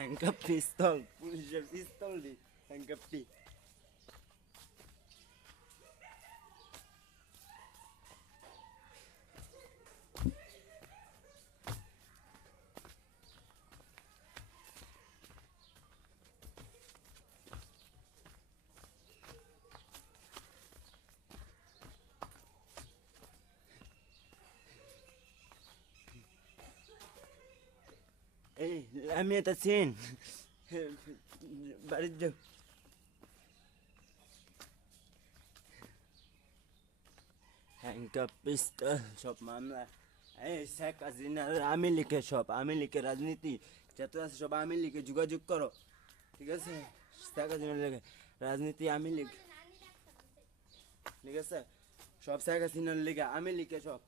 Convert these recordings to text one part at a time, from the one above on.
Handcuff পিস্তল, পুলিশের পিস্তল দি হ্যান্ডকাপটি। এই আমি এটা চিন বাড়ির যাও। হ্যান্ডকাপ পিস্তল সব মামলা, এই শেখ হাসিনার আমি লিখে সব, আমি লিখে রাজনীতি যত আছে সব আমি লিখে যোগাযোগ করো, ঠিক আছে? শেখ হাসিনার লেগে রাজনীতি আমি লিখ, ঠিক আছে? সব শেখ হাসিনার লেগে আমি লিখে সব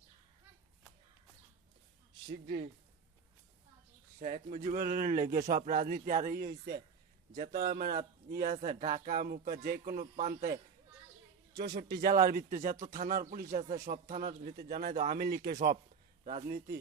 শীঘ্রই শেখ মুজিবুর লেগে সব রাজনীতি আর হয়েছে যত আমার আছে ঢাকা মুখা যে কোনো প্রান্তে 64 জেলার ভিতরে যত থানার পুলিশ আছে সব থানার ভিতরে জানাই দাও আমি লিখে সব রাজনীতি।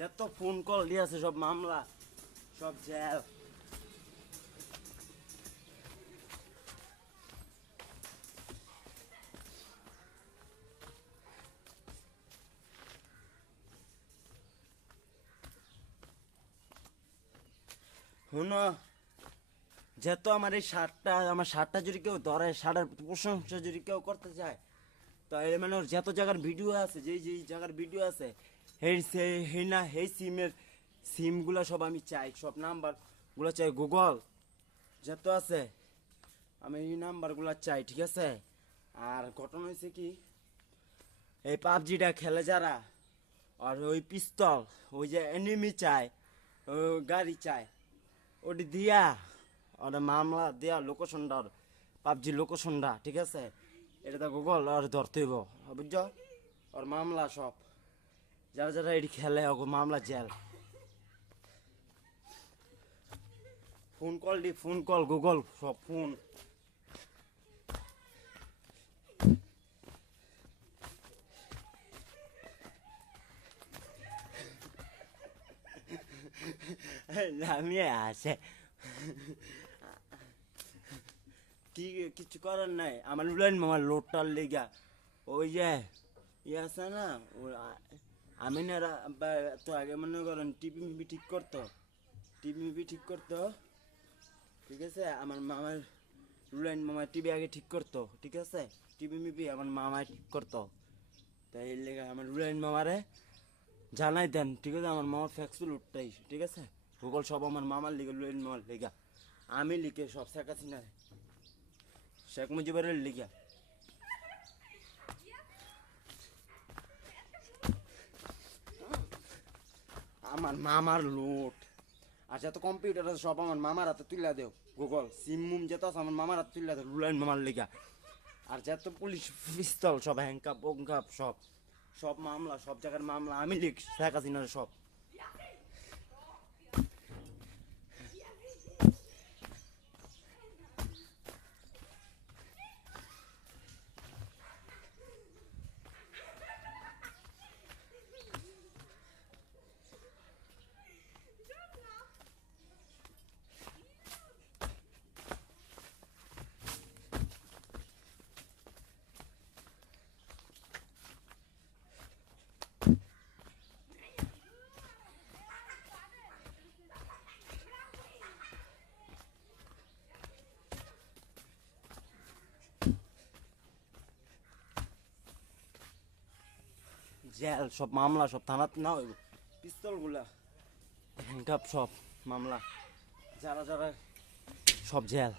যত ফোন কল দিয়েছে সব মামলা, সব জেল। শুনো, যেহেতু আমার এই শার্টটা যদি কেউ ধরে, শার্টের প্রশংসা যদি কেউ করতে চায়, তো এই মানে যত জায়গার ভিডিও আছে, যেই যেই জায়গার ভিডিও আছে, সেই সিমগুলো সব আমি চাই, সব নাম্বারগুলো চাই, গুগল যত আছে আমি এই নাম্বারগুলো চাই, ঠিক আছে? আর ঘটনা হয়েছে কি, এই পাবজিটা খেলে যারা, আর ওই পিস্তল, ওই যে এনিমি চায়, ওই গাড়ি চায়, ওটি দিয়া ওটা মামলা দেয়া লোকেশনটা, পাবজি লোকেশনটা, ঠিক আছে? এটা তো গুগল আর ধরতে হইব, বুঝছ? ওর মামলা সব যারা যারা এটি খেলে ওকে মামলা জেল। ফোন কল গুগল সব ফোন। নামিয়ে আসে কি কিছু করার নাই, আমার উড়ান মামার লোডটার লেগা ওই যে আছে না, আমি না তো আগে মনে করেন টিভি মিভি ঠিক করতো, ঠিক আছে? আমার মামার রুলাইন মামার টিভি আগে ঠিক করতো, ঠিক আছে? টিভি মিভি আমার মামায় ঠিক করতো, তাই এর লেগে আমার রুলাইন মামারে জানাই দেন, ঠিক আছে? আমার মামার ফ্যাক্সুল উঠটাই, ঠিক আছে? গুগল সব আমার মামার লিগে, রুলাইন মামার লেগা আমি লিখে সব শেখ হাসিনা শেখ মুজিবুরের লিগা। আমার মামার লোড আর যত কম্পিউটার আছে সব আমার মামার হাতে তুলে দেও, গুগল সিম মুম যেত আছে আমার মামার হাতে তুলে দেও, রুলাইন মামার লিগা। আর যত পুলিশ পিস্তল সব হ্যাংকাপ বংকাপ সব, সব মামলা, সব জায়গার মামলা আমি লিখ শেখ হাসিনার সব। জেল সব মামলা সব থানাত না হইব, পিস্তলগুলা হ্যাংকাপ সব মামলা, যারা যারা সব জেল।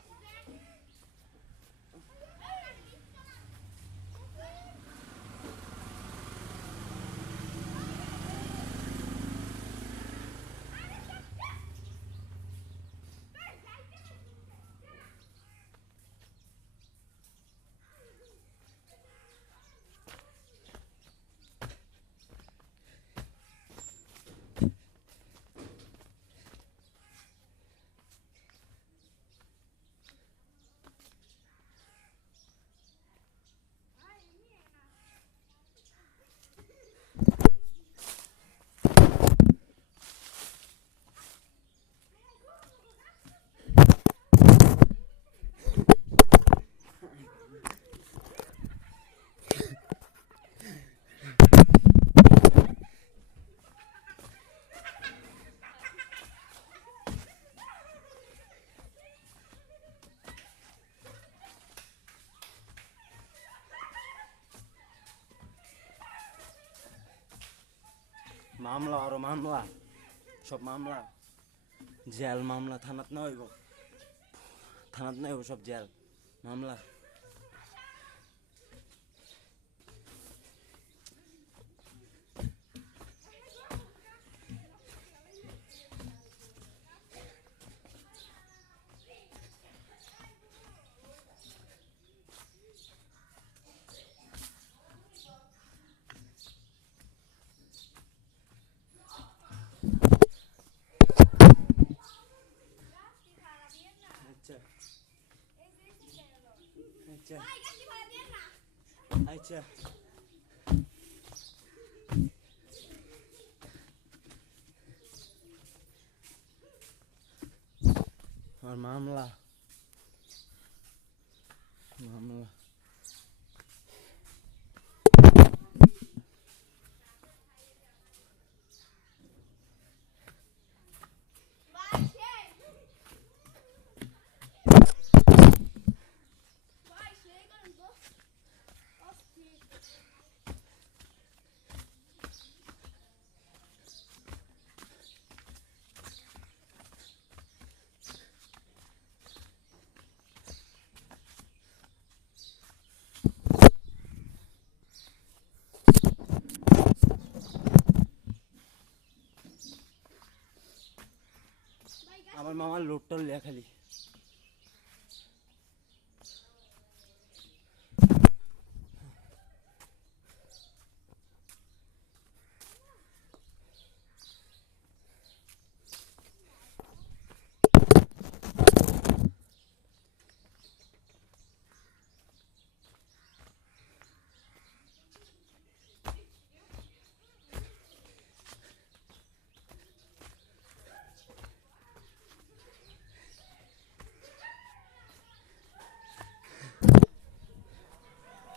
মামলা আরো মামলা, সব মামলা, জেল মামলা, থানাত না হইব, থানাত না হইব, সব জেল মামলা। আচ্ছা আচ্ছা আচ্ছা, আর মামলা মামলা। আমার মামার লোডটা লিয়া খালি।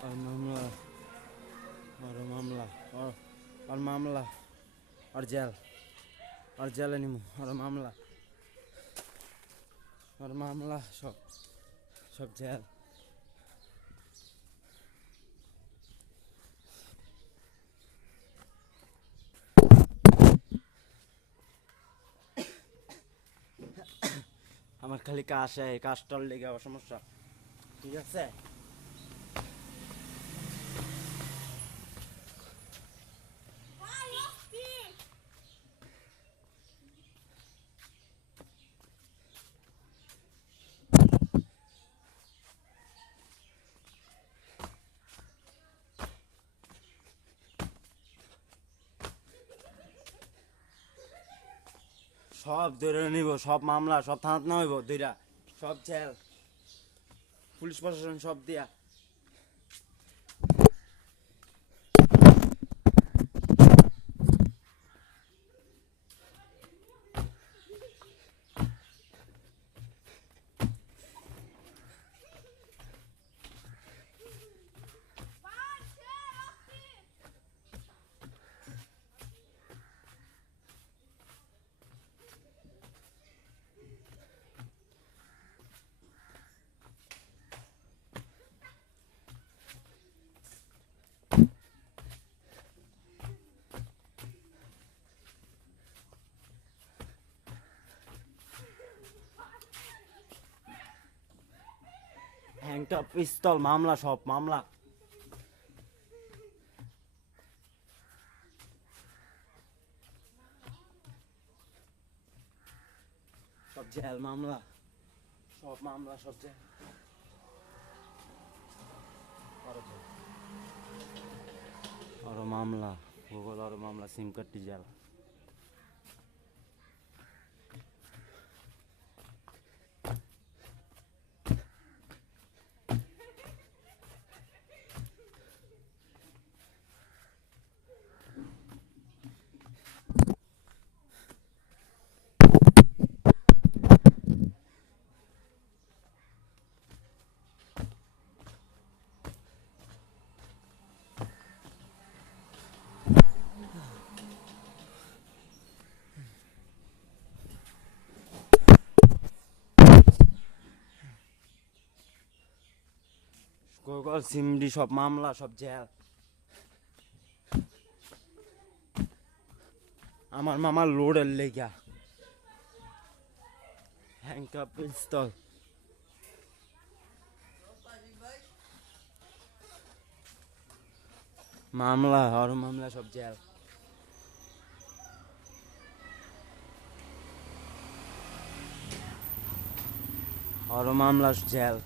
और मामला, और मामला, और मामला, और जेल नहीं, और मामला, सब सब जेल। আমার খালি কাশ, এই কাশটার লেগে সমস্যা, ঠিক আছে। সব ধরে নিব, সব মামলা, সব থানাত না হইব, দুইটা সব জেল, পুলিশ প্রশাসন সব দিয়া। হ্যাংটপ, পিস্তল, মামলা, সব মামলা, সব জেল মামলা, সব মামলা, সব জেল। और मामला गूगल, और मामला सिम कार्ड जल। गूगल सिम डी सब मामला, सब जेल। আমার মামার লোডের লেগা হ্যাংকাপ পিস্তল মামলা আর মামলা সব জেল আর মামলা জেল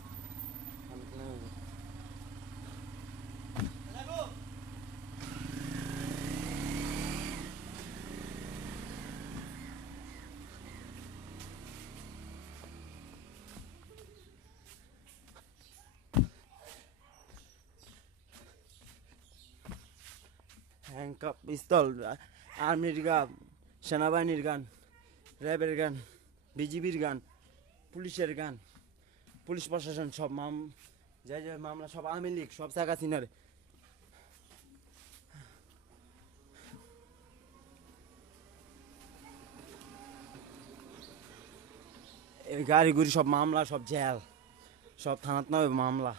হ্যাংকাপ পিস্তল আর্মির গান সেনাবাহিনীর গান র্যাবের গান বিজিবির গান পুলিশের গান পুলিশ প্রশাসন সব যে যে মামলা সব আওয়ামী লীগ সব জায়গা চিনারে এই গাড়ি গুড়ি সব মামলা সব জেল সব থানাত নয় মামলা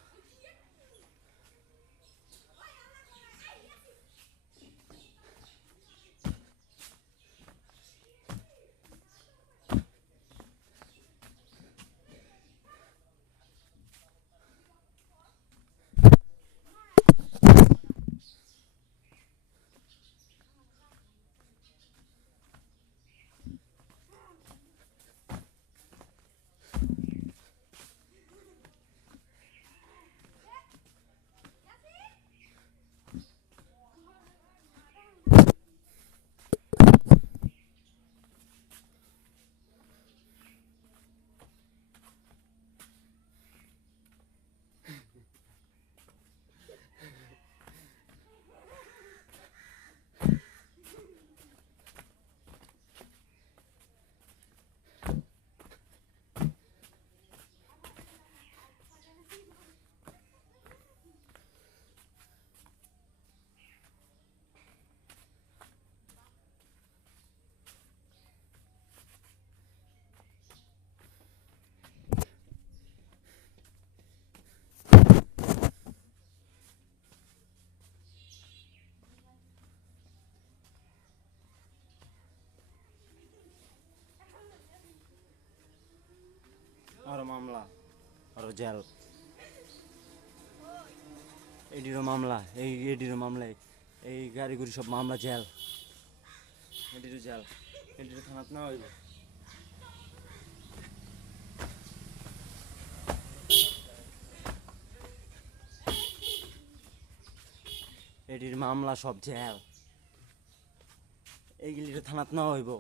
আর মামলা আর জেল এডিরও মামলা এডিরও মামলা এই গাড়ি গুড়ি সব মামলা জেল এডিরও জেল এডিরও থানাত না হইব এডির মামলা সব জেল এইগুলির থানাত না হইব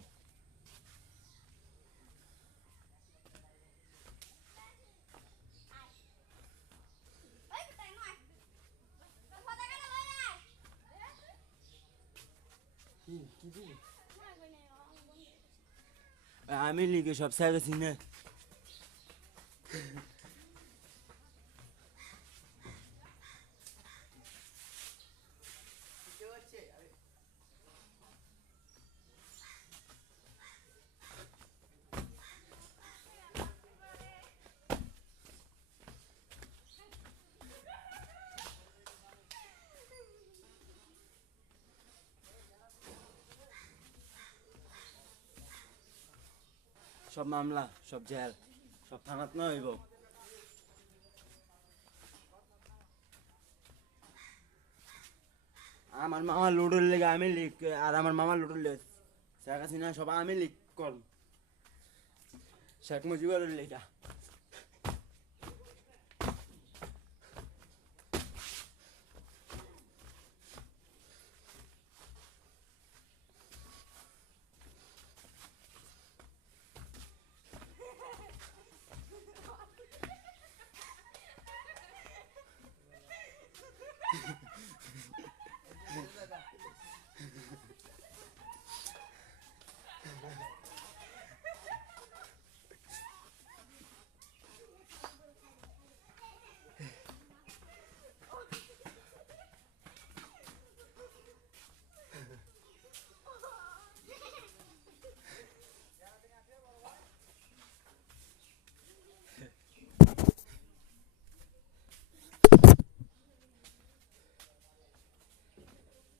আমি লিগে সব সাইকেছি না সব মামলা সব জেল সব থানাত না হইব আমার মামা লুডুর লেগে আমি লিখ আর আমার মামা লুডুর লেগে শেখ হাসিনা সব আমি লিখ কর শেখ মুজিবুরের লেগা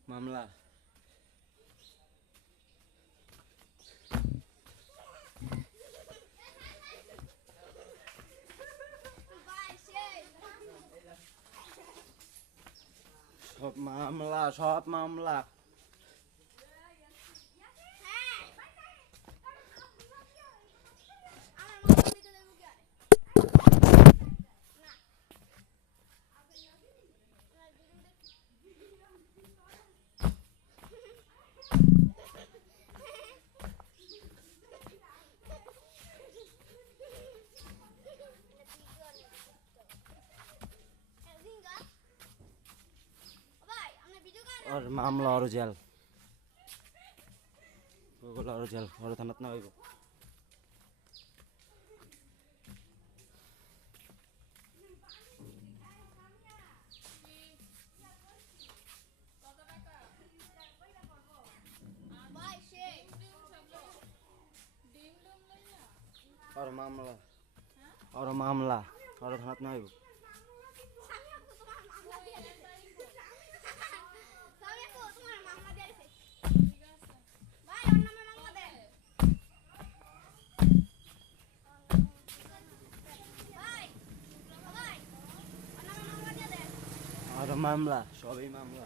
মামলা সব মামলা और मामला और जेल गुगल और जेल और थानात ना हইব और मामला और थानात ना हইব और मामला সবই মামলা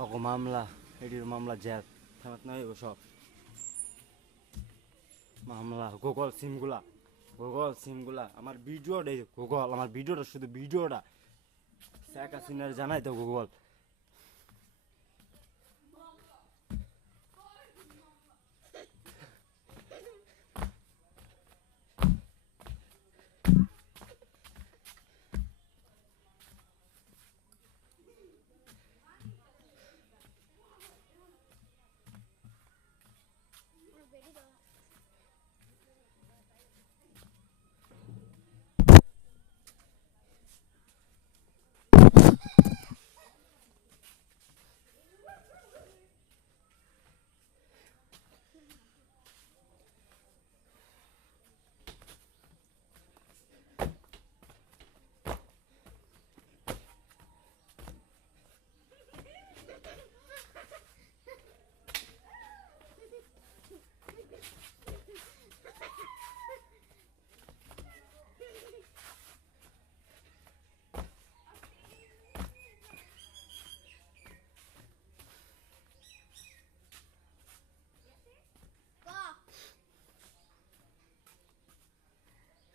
और मामला এডির মামলা জেল থানাত না হইব সব মামলা গুগল সিমগুলা আমার ভিডিওটা গুগল আমার ভিডিওটা শুধু ভিডিওটা শেখ হাসিনার জানাই তো গুগল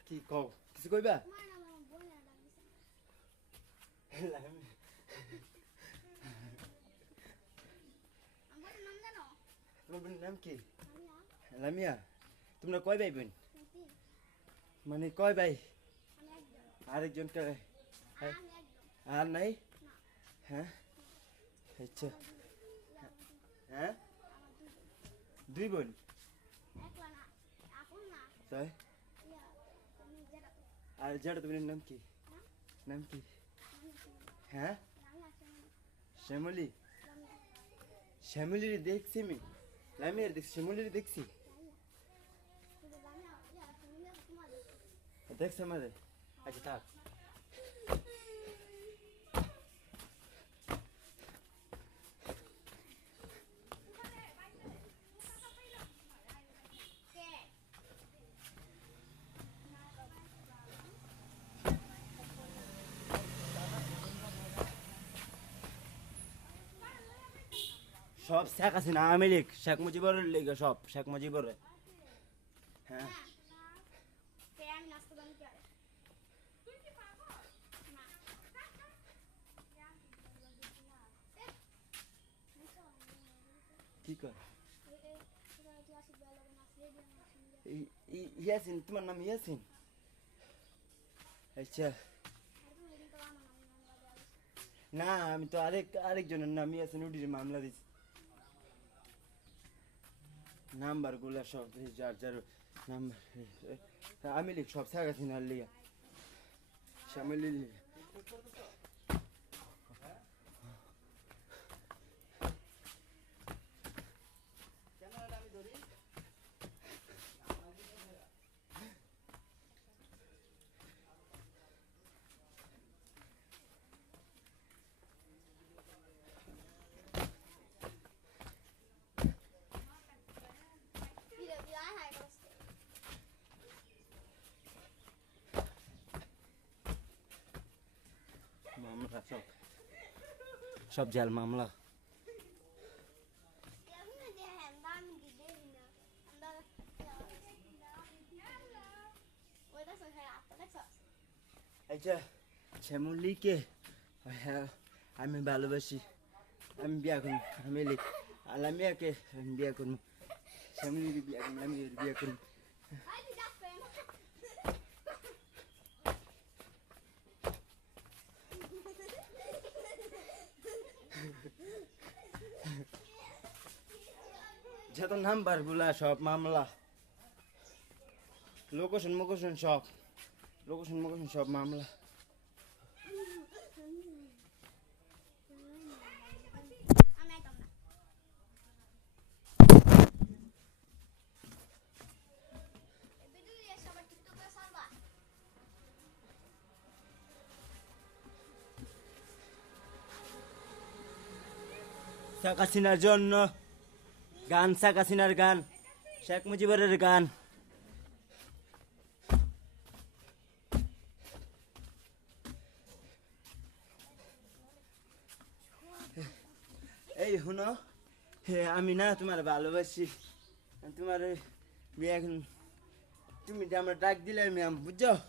কি কও কিছু কইবা তোমার নাম কি লামিয়া তোমরা কয় ভাই বোন মানে কয় ভাই আরেকজন কে আর নাই হ্যাঁ আচ্ছা হ্যাঁ দুই বোন তাই আর যেটা তোমার নাম কি হ্যাঁ শ্যামলির দেখছি আমি লামিয়ার দেখছি শ্যামলির দেখছি দেখছে আমাদের আচ্ছা থাক সব শেখ হাসিনা আওয়ামী লীগ শেখ মুজিবুরের লীগ সব শেখ মুজিবুরের হ্যাঁ কি কর ইয়াসিন তোমার নাম ইয়াসিন আচ্ছা না আমি তো আরেকজনের নাম ইয়াসিন উডির মামলা দিছি নাম্বার গুলা সব যার যার নাম্বার আমি লিখ সব শেখ হাসিনার লিগা শ্যামলি লিগা মামলা সব জেল মামলা। আচ্ছা শ্যামলীকে হ্যাঁ আমি ভালোবাসি, আমি বিয়া করব, আমি আলামিয়াকে আমি বিয়া করব, শ্যামলীর বিয়া করব, আমি ওর বিয়া করব। যত নাম্বার গুলা সব মামলা, লোকেশন মোকেশন সব, লোকেশন মোকেশন সব মামলা। শেখ হাসিনার জন্য গান, শেখ হাসিনার গান, শেখ মুজিবের গান। এই শুনো, হে আমি না তোমার ভালোবাসি, তোমার বিয়ে এখন তুমি যে আমরা ডাক দিলে আমি বুঝছো।